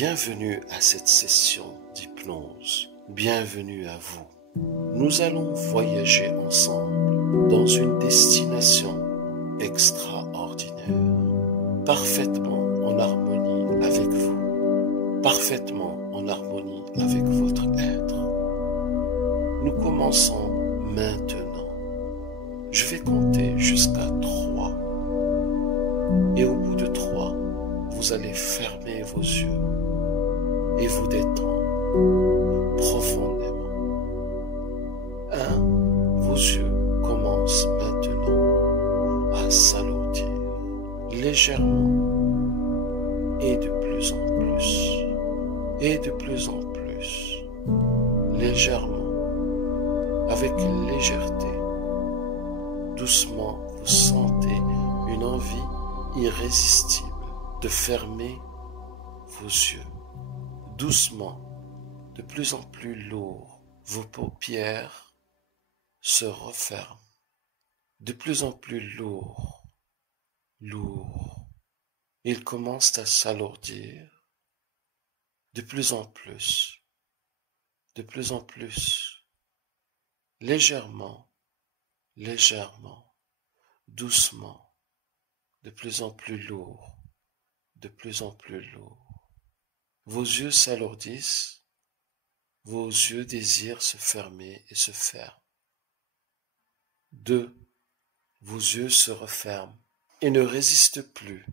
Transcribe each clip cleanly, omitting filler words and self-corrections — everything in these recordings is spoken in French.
Bienvenue à cette session d'hypnose. Bienvenue à vous. Nous allons voyager ensemble dans une destination extraordinaire, parfaitement en harmonie avec vous, parfaitement en harmonie avec votre être. Nous commençons maintenant. Je vais compter jusqu'à 3. Et au bout de 3, vous allez fermer vos yeux et vous détendre profondément. 1. Vos yeux commencent maintenant à s'alourdir légèrement et de plus en plus, et de plus en plus, légèrement, avec légèreté. Doucement, vous sentez une envie irrésistible de fermer vos yeux. Doucement, de plus en plus lourd, vos paupières se referment. De plus en plus lourd. Ils commencent à s'alourdir. De plus en plus. Légèrement, doucement, de plus en plus lourd. Vos yeux s'alourdissent, vos yeux désirent se fermer et se ferment. 2. Vos yeux se referment et ne résistent plus,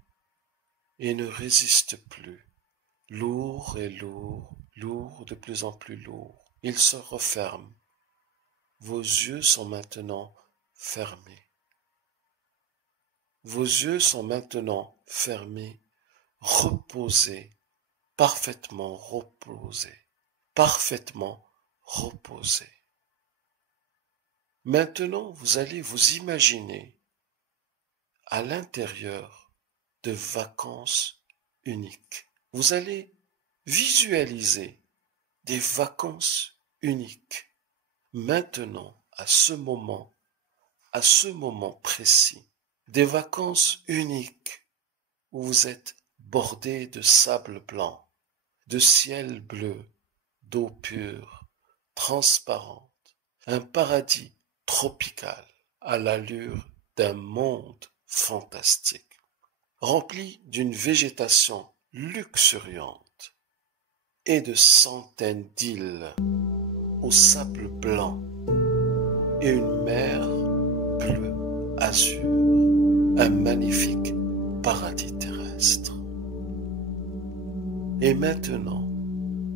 lourd, de plus en plus lourd. Ils se referment. Vos yeux sont maintenant fermés. Vos yeux sont maintenant fermés, reposés, parfaitement reposés. Maintenant, vous allez vous imaginer à l'intérieur de vacances uniques. Vous allez visualiser des vacances uniques. Maintenant, à ce moment précis, des vacances uniques où vous êtes bordé de sable blanc, de ciel bleu, d'eau pure, transparente, un paradis tropical à l'allure d'un monde fantastique, rempli d'une végétation luxuriante et de centaines d'îles au sable blanc et une mer bleue azur, un magnifique paradis terrestre. Et maintenant,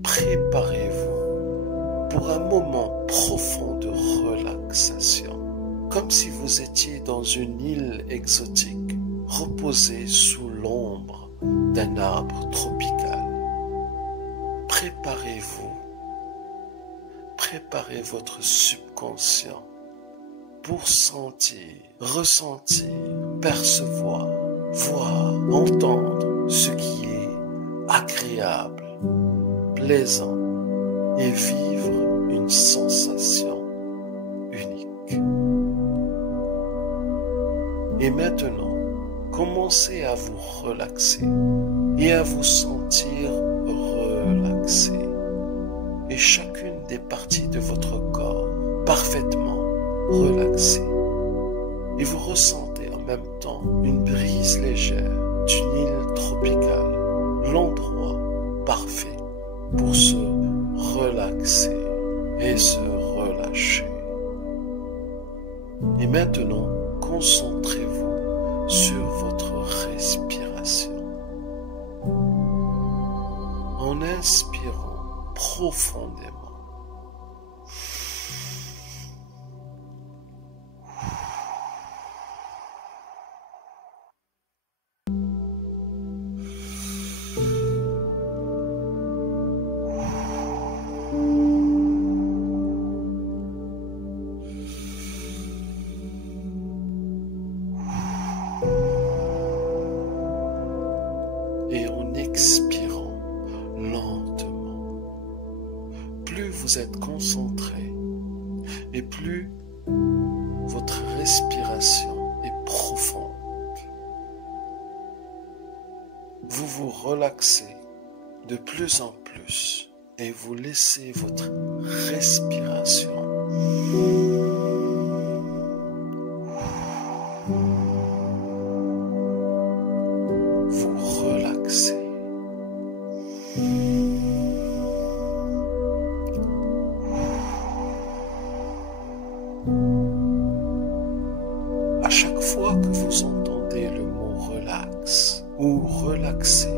préparez-vous pour un moment profond de relaxation, comme si vous étiez dans une île exotique, reposée sous l'ombre d'un arbre tropical. Préparez votre subconscient pour sentir, ressentir, percevoir, voir, entendre ce qui est agréable, plaisant et vivre une sensation unique. Et maintenant, commencez à vous relaxer et à vous sentir relaxé. Et chacune des parties de votre corps parfaitement relaxée. Et vous ressentez en même temps une brise légère d'une île tropicale, l'endroit parfait pour se relaxer et se relâcher. Et maintenant, concentrez-vous sur votre respiration. En inspirant profondément, et en expirant lentement. Plus vous êtes concentré et plus votre respiration est profonde. Vous vous relaxez de plus en plus et vous laissez votre respiration vous relaxer. À chaque fois que vous entendez le mot relax ou relaxer,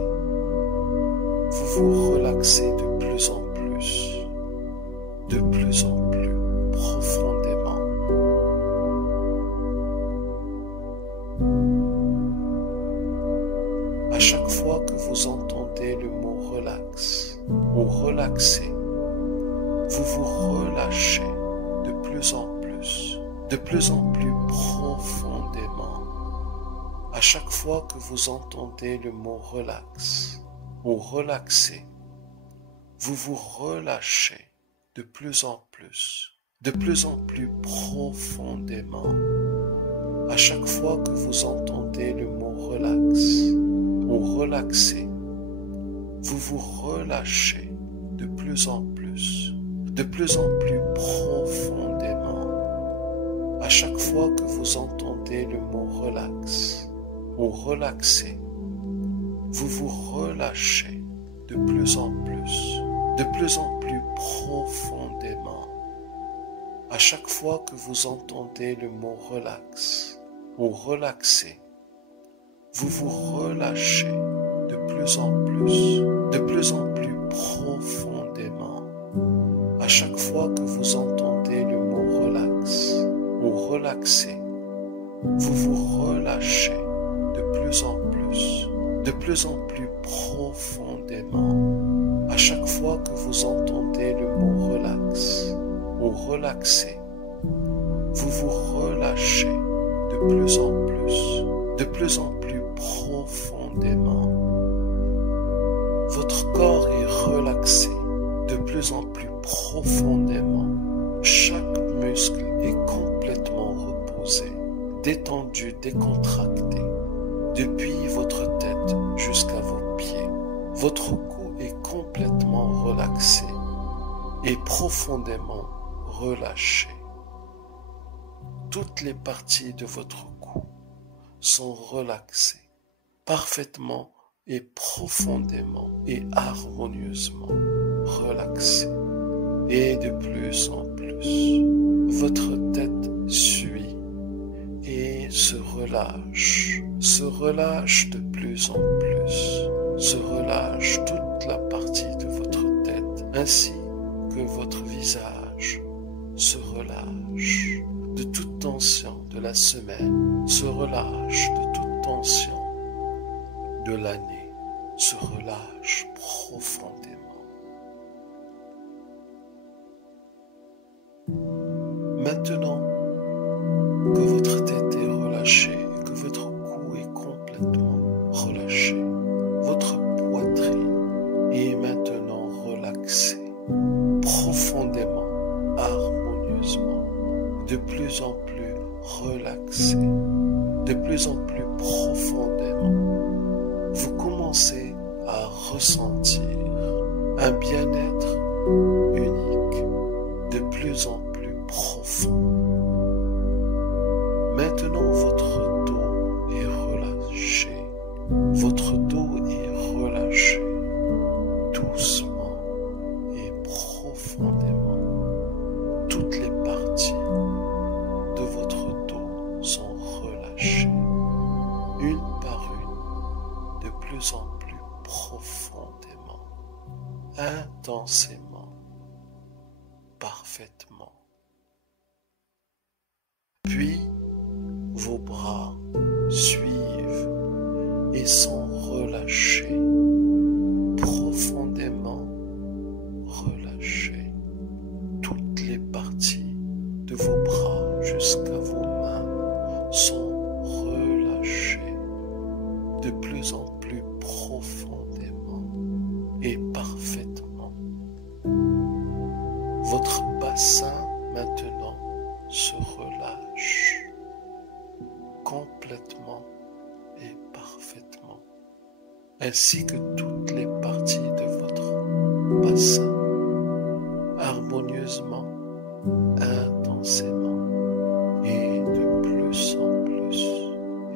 vous vous relaxez de plus en plus profondément. À chaque fois que vous entendez le mot relax ou relaxer, vous vous relâchez de plus en plus profondément. À chaque fois que vous entendez le mot relax ou relaxer, vous vous relâchez de plus en plus profondément. À chaque fois que vous entendez le mot relax ou relaxer, vous vous relâchez de plus en plus profondément. À chaque fois que vous entendez le mot relax ou relaxer, vous vous relâchez de plus en plus profondément. À chaque fois que vous entendez le mot relax ou relaxer, vous vous relâchez de plus en plus profondément. À chaque fois que vous entendez le mot relax ou relaxer, vous vous relâchez de plus en plus profondément. À chaque fois que vous entendez le mot relax ou relaxer, vous vous relâchez de plus en plus profondément. Votre corps est relaxé de plus en plus profondément. Chaque muscle est complètement reposé, détendu, décontracté, depuis votre tête jusqu'à vos pieds. Votre cou est complètement relaxé et profondément relâché. Toutes les parties de votre cou sont relaxées, parfaitement et profondément et harmonieusement relaxées. Et de plus en plus, votre tête suit et se relâche de plus en plus, se relâche toute la partie de votre tête, ainsi que votre visage se relâche de toute tension de la semaine, se relâche de toute tension de l'année, se relâche profondément. Maintenant que votre tête est relâchée et que votre cou est complètement relâché, votre poitrine est maintenant relaxée, profondément, harmonieusement, de plus en plus relaxée, de plus en plus profondément. Vous commencez à ressentir un bien-être unique, de plus en plus profond. Maintenant, votre dos est relâché. Votre dos est relâché doucement et profondément. Toutes les parties de votre dos sont relâchées, une par une, de plus en plus profondément, intensément, parfaitement. Puis, vos bras suivent et sont relâchés, profondément relâchés. Toutes les parties de vos bras jusqu'à vos mains sont relâchées de plus en plus profondément et parfaitement. Votre bassin maintenant se relâche complètement et parfaitement, ainsi que toutes les parties de votre bassin, harmonieusement, intensément, et de plus en plus,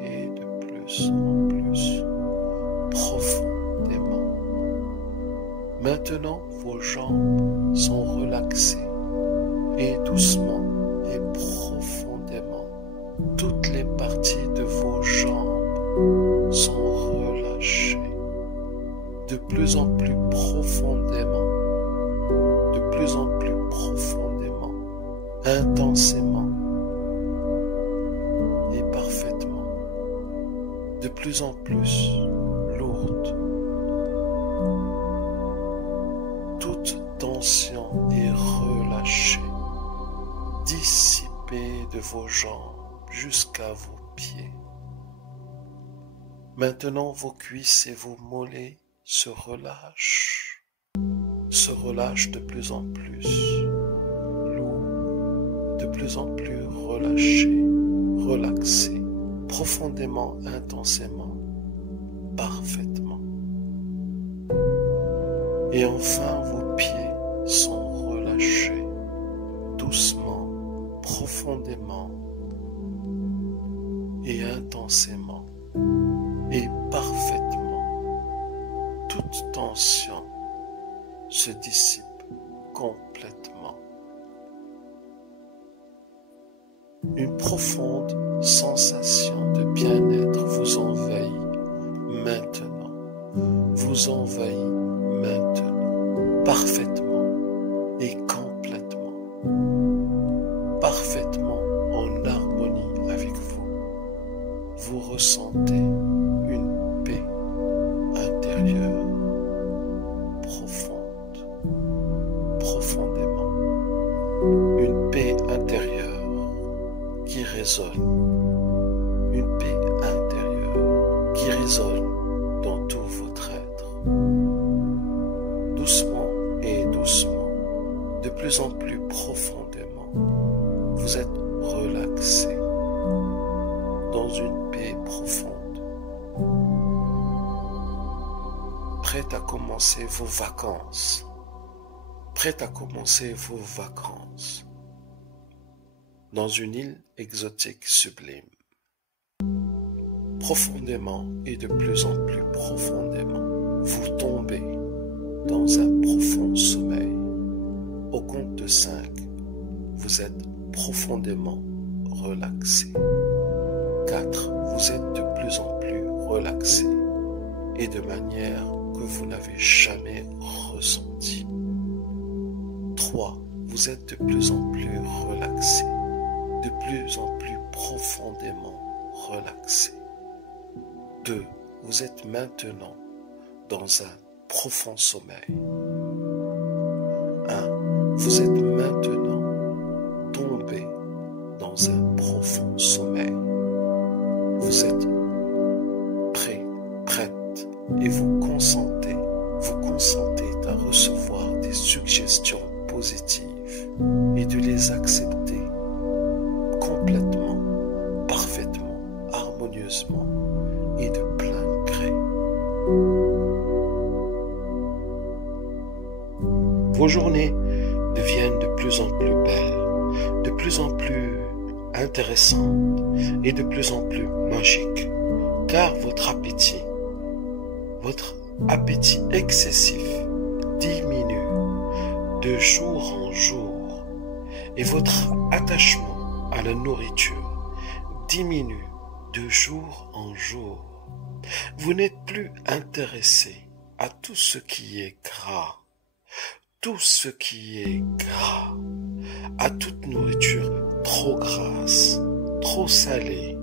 et de plus en plus, profondément. Maintenant, vos jambes sont relâxées, et doucement et profondément, toutes les parties de vos jambes sont relâchées, de plus en plus profondément, de plus en plus profondément, intensément et parfaitement, de plus en plus lourde. Toute tension est relâchée, dissipée de vos jambes jusqu'à vos pieds. Maintenant, vos cuisses et vos mollets se relâchent de plus en plus, lourds, de plus en plus relâchés, relaxés, profondément, intensément, parfaitement. Et enfin, vos pieds sont relâchés, doucement, profondément et intensément et parfaitement. Toute tension se dissipe complètement. Une profonde sensation de bien-être vous envahit maintenant, vous envahit maintenant, parfaitement et complètement, parfaitement en harmonie avec vous. Vous ressentez une paix intérieure profonde, profondément, une paix intérieure qui résonne, une paix intérieure qui résonne dans tout votre être. Doucement et doucement, de plus en plus profondément, vous êtes relaxé dans une paix profonde, prête à commencer vos vacances, prête à commencer vos vacances dans une île exotique sublime. Profondément et de plus en plus profondément, vous tombez dans un profond sommeil. Au compte de 5, vous êtes profondément relaxé. 4, vous êtes de plus en plus relaxé et de manière que vous n'avez jamais ressentie. 3, vous êtes de plus en plus relaxé, de plus en plus profondément relaxé. 2, vous êtes maintenant dans un profond sommeil. 1, vous êtes maintenant tombé dans un profond sommeil. Vous êtes prêt, prête, et vous consentez à recevoir des suggestions positives et de les accepter complètement, parfaitement, harmonieusement et de plein gré. Vos journées deviennent de plus en plus belles, de plus en plus intéressantes et de plus en plus magiques, car votre appétit excessif diminue de jour en jour et votre attachement à la nourriture diminue de jour en jour. Vous n'êtes plus intéressé à tout ce qui est gras, à toute nourriture trop grasse, trop salée.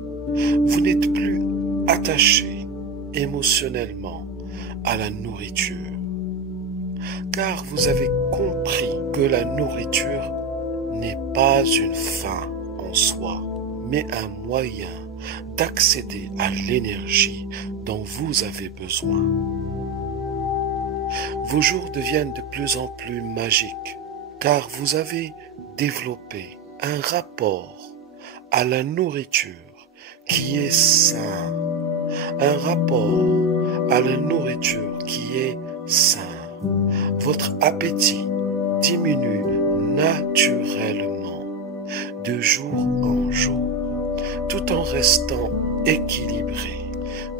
Vous n'êtes plus attaché émotionnellement à la nourriture, car vous avez compris que la nourriture n'est pas une fin en soi, mais un moyen d'accéder à l'énergie dont vous avez besoin. Vos jours deviennent de plus en plus magiques, car vous avez développé un rapport à la nourriture qui est sain, un rapport à la nourriture qui est sain. votre appétit diminue naturellement de jour en jour, tout en restant équilibré.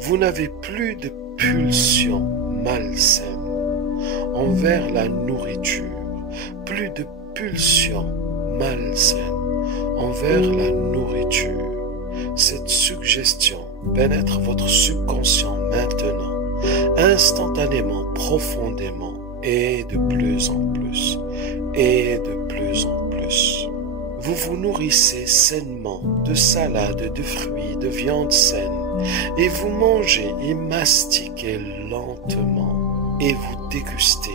Vous n'avez plus de pulsion malsaine envers la nourriture, plus de pulsion malsaine envers la nourriture. Cette suggestion pénètre votre subconscient maintenant, instantanément, profondément, et de plus en plus, et de plus en plus. Vous vous nourrissez sainement de salades, de fruits, de viande saine, et vous mangez et mastiquez lentement, et vous dégustez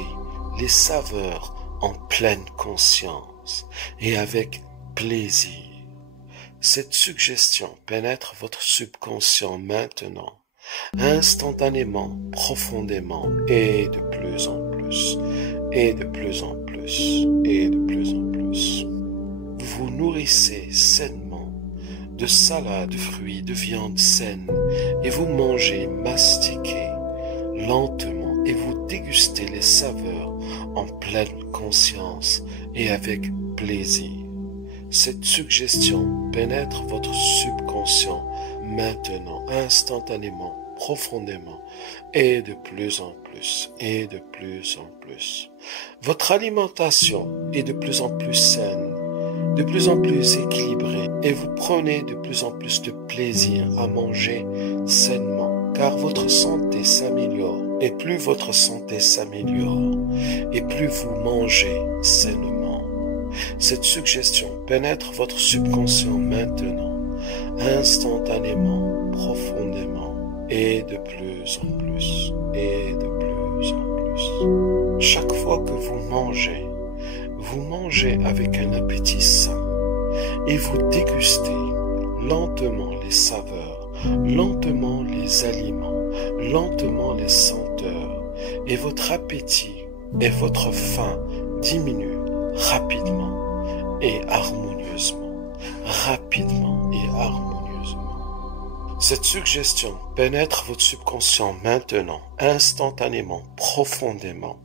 les saveurs en pleine conscience et avec plaisir. Cette suggestion pénètre votre subconscient maintenant, instantanément, profondément, et de plus en plus, et de plus en plus, et de plus en plus. Vous vous nourrissez sainement de salades, de fruits, de viande saine, et vous mangez, mastiquez lentement, et vous dégustez les saveurs en pleine conscience et avec plaisir. Cette suggestion pénètre votre subconscient maintenant, instantanément, profondément, et de plus en plus, et de plus en plus. Votre alimentation est de plus en plus saine, de plus en plus équilibrée, et vous prenez de plus en plus de plaisir à manger sainement, car votre santé s'améliore, et plus votre santé s'améliore, et plus vous mangez sainement. Cette suggestion pénètre votre subconscient maintenant, instantanément, profondément, et de plus en plus, et de plus en plus. Chaque fois que vous mangez avec un appétit sain, et vous dégustez lentement les saveurs, lentement les aliments, lentement les senteurs, et votre appétit et votre faim diminuent rapidement et harmonieusement, rapidement et harmonieusement. Cette suggestion pénètre votre subconscient maintenant, instantanément, profondément,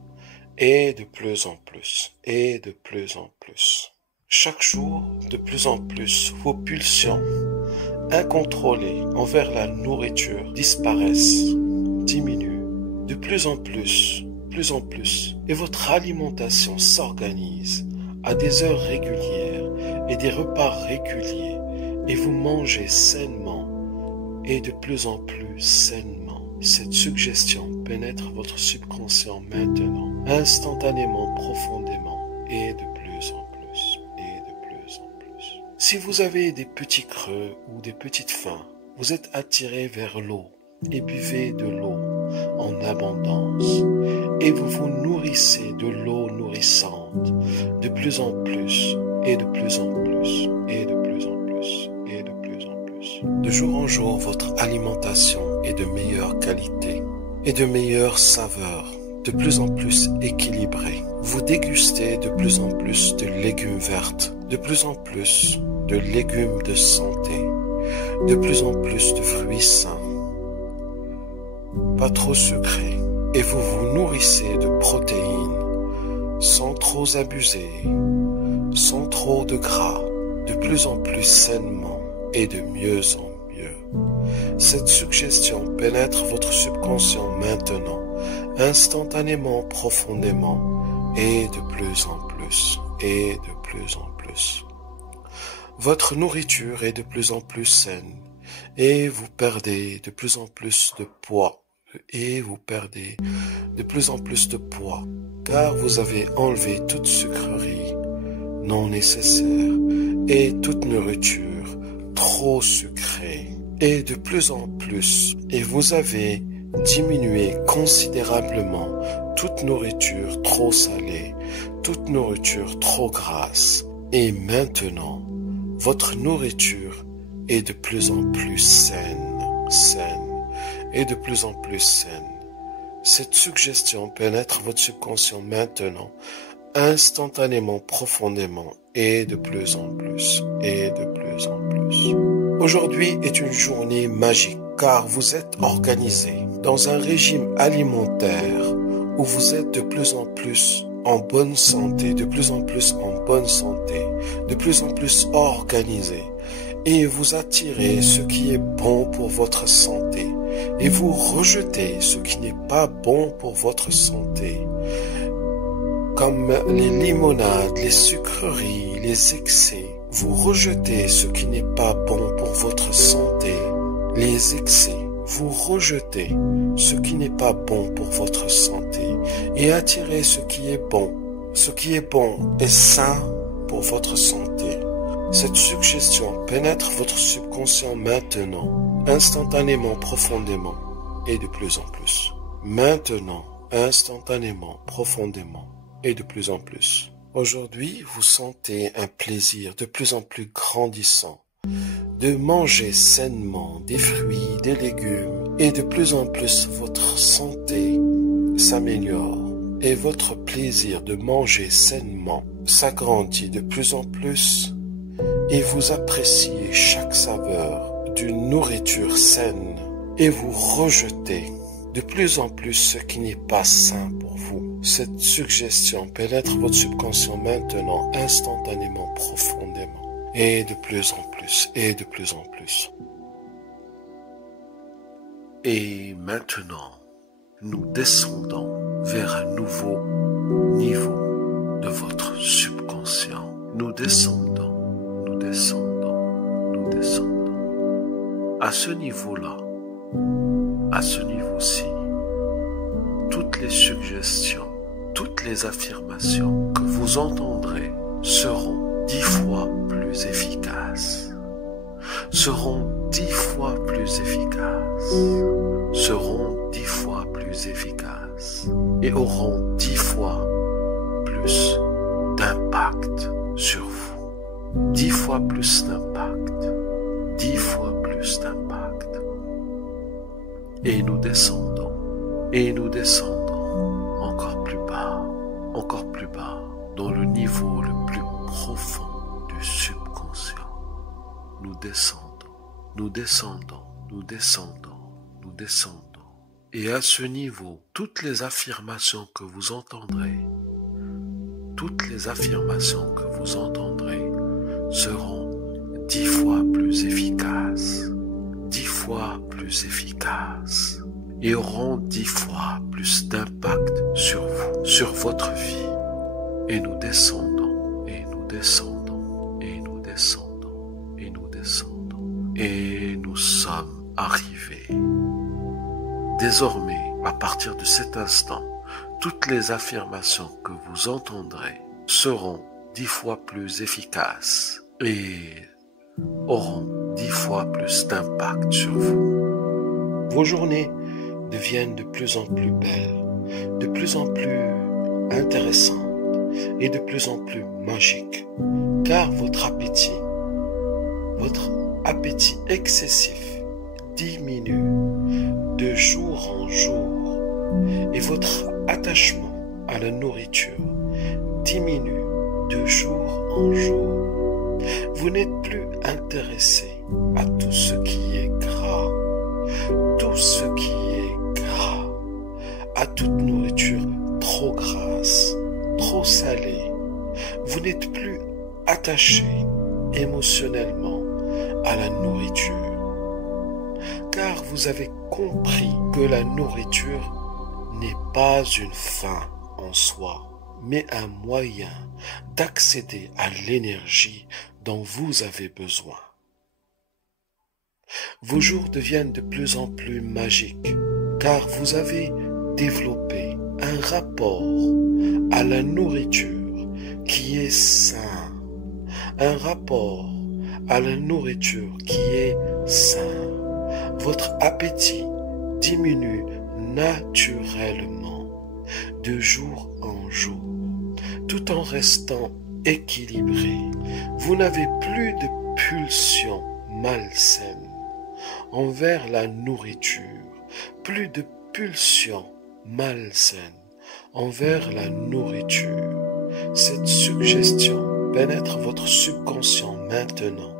et de plus en plus, et de plus en plus. Chaque jour, de plus en plus, vos pulsions incontrôlées envers la nourriture disparaissent, diminuent, de plus en plus, et votre alimentation s'organise à des heures régulières et des repas réguliers, et vous mangez sainement et de plus en plus sainement. Cette suggestion pénètre votre subconscient maintenant, instantanément, profondément, et de plus en plus, et de plus en plus. Si vous avez des petits creux ou des petites faims, vous êtes attiré vers l'eau et buvez de l'eau en abondance, et vous vous nourrissez de l'eau nourrissante de plus en plus, et de plus en plus, et de plus en plus, et de plus en plus. De jour en jour, votre alimentation est de meilleure qualité et de meilleure saveur, de plus en plus équilibrée. Vous dégustez de plus en plus de légumes verts, de plus en plus de légumes de santé, de plus en plus de fruits sains, pas trop sucrés, et vous vous nourrissez de protéines sans trop abuser, sans trop de gras, de plus en plus sainement et de mieux en mieux. Cette suggestion pénètre votre subconscient maintenant, instantanément, profondément, et de plus en plus, et de plus en plus. Votre nourriture est de plus en plus saine, et vous perdez de plus en plus de poids, et vous perdez de plus en plus de poids, car vous avez enlevé toute sucrerie non nécessaire et toute nourriture trop sucrée, et de plus en plus, et vous avez diminué considérablement toute nourriture trop salée, toute nourriture trop grasse, et maintenant, votre nourriture est de plus en plus saine, et de plus en plus saine. Cette suggestion pénètre votre subconscient maintenant, instantanément, profondément, et de plus en plus, et de plus en plus. Aujourd'hui est une journée magique, car vous êtes organisé dans un régime alimentaire où vous êtes de plus en plus en bonne santé, de plus en plus en bonne santé, de plus en plus organisé, et vous attirez ce qui est bon pour votre santé, et vous rejetez ce qui n'est pas bon pour votre santé, comme les limonades, les sucreries, les excès. Vous rejetez ce qui n'est pas bon pour votre santé, les excès. Vous rejetez ce qui n'est pas bon pour votre santé et attirez ce qui est bon. Ce qui est bon et sain pour votre santé. Cette suggestion pénètre votre subconscient maintenant, instantanément, profondément et de plus en plus. Maintenant, instantanément, profondément et de plus en plus. Aujourd'hui, vous sentez un plaisir de plus en plus grandissant de manger sainement des fruits, des légumes, et de plus en plus votre santé s'améliore et votre plaisir de manger sainement s'agrandit de plus en plus et vous appréciez chaque saveur d'une nourriture saine et vous rejetez de plus en plus ce qui n'est pas sain pour vous. Cette suggestion pénètre votre subconscient maintenant, instantanément, profondément. Et de plus en plus, et de plus en plus. Et maintenant, nous descendons vers un nouveau niveau de votre subconscient. Nous descendons, nous descendons, nous descendons. À ce niveau-là, à ce niveau-ci, toutes les suggestions, toutes les affirmations que vous entendrez seront 10 fois plus efficaces, seront 10 fois plus efficaces, seront 10 fois plus efficaces et auront 10 fois plus d'impact sur vous. 10 fois plus d'impact, 10 fois plus d'impact. Et nous descendons, encore plus bas, dans le niveau le plus profond du subconscient. Nous descendons, nous descendons, nous descendons, nous descendons. Et à ce niveau, toutes les affirmations que vous entendrez, seront 10 fois plus efficaces, 10 fois plus efficaces, et auront 10 fois plus d'impact sur vous, sur votre vie. Et nous descendons, et nous descendons, et nous descendons, et nous descendons. Et nous sommes arrivés. Désormais, à partir de cet instant, toutes les affirmations que vous entendrez seront 10 fois plus efficaces et auront 10 fois plus d'impact sur vous. Vos journées deviennent de plus en plus belles, de plus en plus intéressantes et de plus en plus magiques, car votre appétit excessif diminue de jour en jour et votre attachement à la nourriture diminue de jour en jour. Vous n'êtes plus intéressé à tout ce qui est gras, à toute nourriture trop grasse, trop salée. Vous n'êtes plus attaché émotionnellement à la nourriture, car vous avez compris que la nourriture n'est pas une fin en soi, mais un moyen d'accéder à l'énergie dont vous avez besoin. Vos jours deviennent de plus en plus magiques, car vous avez développé un rapport à la nourriture qui est sain, un rapport à la nourriture qui est sain. Votre appétit diminue naturellement de jour en jour, tout en restant équilibré. Vous n'avez plus de pulsions malsaines envers la nourriture, plus de pulsions malsaines envers la nourriture. Cette suggestion pénètre votre subconscient maintenant,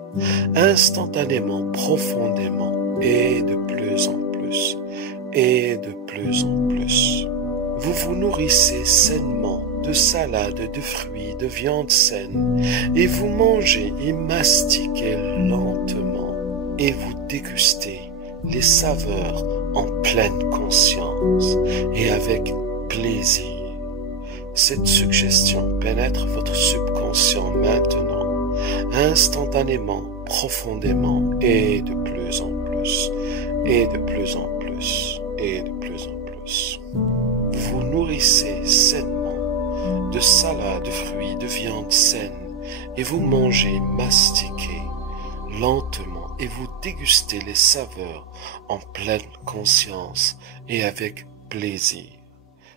instantanément, profondément, et de plus en plus, et de plus en plus. Vous vous nourrissez sainement de salades, de fruits, de viande saine, et vous mangez et mastiquez lentement, et vous dégustez les saveurs en pleine conscience et avec plaisir. Cette suggestion pénètre votre subconscient maintenant, instantanément, profondément, et de plus en plus, et de plus en plus, et de plus en plus. Vous nourrissez sainement de salades, de fruits, de viande saine, et vous mangez, mastiquez lentement, et vous dégustez les saveurs en pleine conscience et avec plaisir.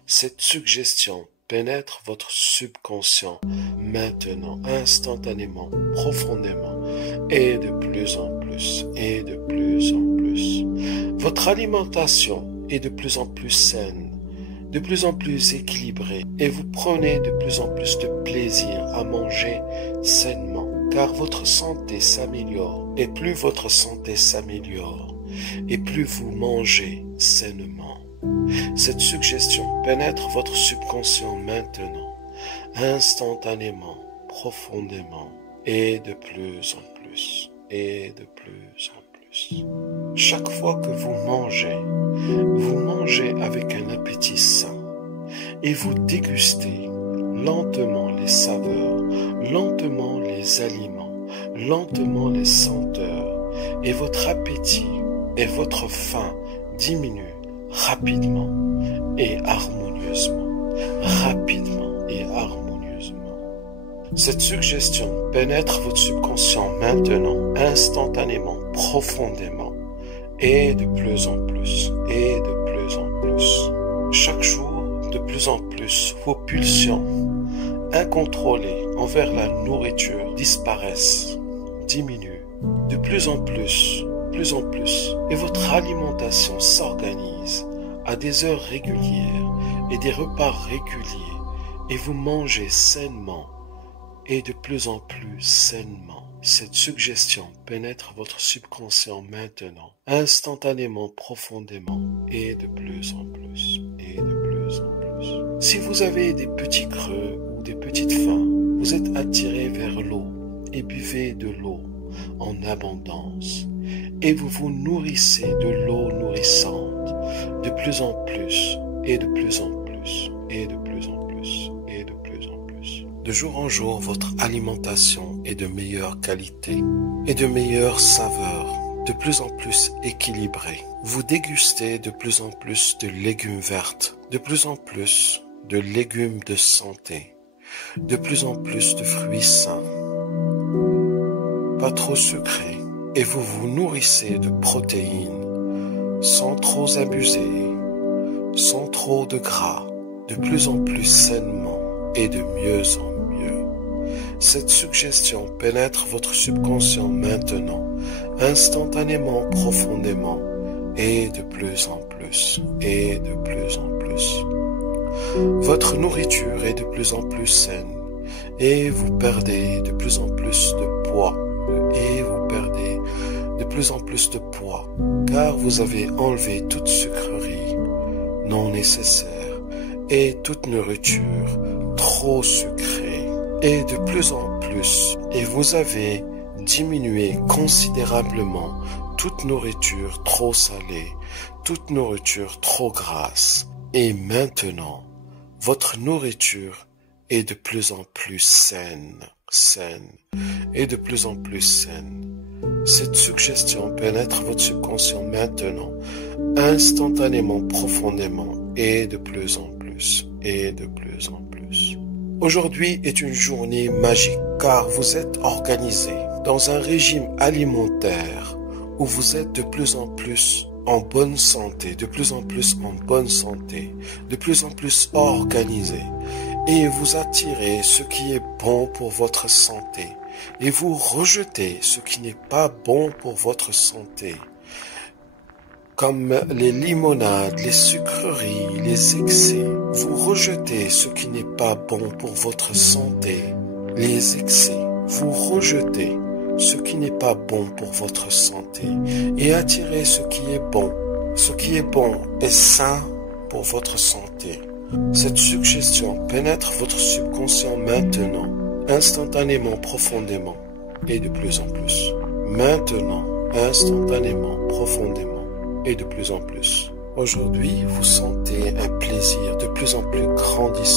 Cette suggestion pénètre votre subconscient maintenant, instantanément, profondément, et de plus en plus, et de plus en plus. Votre alimentation est de plus en plus saine, de plus en plus équilibrée, et vous prenez de plus en plus de plaisir à manger sainement, car votre santé s'améliore, et plus votre santé s'améliore, et plus vous mangez sainement. Cette suggestion pénètre votre subconscient maintenant, instantanément, profondément, et de plus en plus, et de plus en plus. Chaque fois que vous mangez avec un appétit sain, et vous dégustez lentement les saveurs, lentement les aliments, lentement les senteurs, et votre appétit et votre faim diminuent rapidement et harmonieusement, rapidement et harmonieusement. Cette suggestion pénètre votre subconscient maintenant, instantanément, profondément, et de plus en plus, et de plus en plus. Chaque jour, de plus en plus, vos pulsions incontrôlées envers la nourriture disparaissent, diminuent, de plus en plus, et votre alimentation s'organise à des heures régulières et des repas réguliers, et vous mangez sainement et de plus en plus sainement. Cette suggestion pénètre votre subconscient maintenant, instantanément, profondément, et de plus en plus, et de plus en plus. Si vous avez des petits creux ou des petites faims, vous êtes attiré vers l'eau et buvez de l'eau en abondance. Et vous vous nourrissez de l'eau nourrissante de plus en plus, et de plus en plus, et de plus en plus, et de plus en plus. De jour en jour, votre alimentation est de meilleure qualité et de meilleure saveur, de plus en plus équilibrée. Vous dégustez de plus en plus de légumes verts, de plus en plus de légumes de santé, de plus en plus de fruits sains, pas trop sucrés, et vous vous nourrissez de protéines sans trop abuser, sans trop de gras, de plus en plus sainement et de mieux en mieux. Cette suggestion pénètre votre subconscient maintenant, instantanément, profondément, et de plus en plus, et de plus en plus. Votre nourriture est de plus en plus saine, et vous perdez de plus en plus de poids, et vous perdez de plus en plus de poids, car vous avez enlevé toute sucrerie non nécessaire et toute nourriture trop sucrée, et de plus en plus, et vous avez diminué considérablement toute nourriture trop salée, toute nourriture trop grasse, et maintenant, votre nourriture est de plus en plus saine, et de plus en plus saine. Cette suggestion pénètre votre subconscient maintenant, instantanément, profondément, et de plus en plus, et de plus en plus. Aujourd'hui est une journée magique, car vous êtes organisé dans un régime alimentaire où vous êtes de plus en plus en bonne santé, de plus en plus en bonne santé, de plus en plus organisé, et vous attirez ce qui est bon pour votre santé, et vous rejetez ce qui n'est pas bon pour votre santé, comme les limonades, les sucreries, les excès. Vous rejetez ce qui n'est pas bon pour votre santé, les excès. Vous rejetez ce qui n'est pas bon pour votre santé et attirez ce qui est bon. Ce qui est bon est sain pour votre santé. Cette suggestion pénètre votre subconscient maintenant, instantanément, profondément, et de plus en plus. Maintenant, instantanément, profondément, et de plus en plus. Aujourd'hui, vous sentez un plaisir de plus en plus grandissant.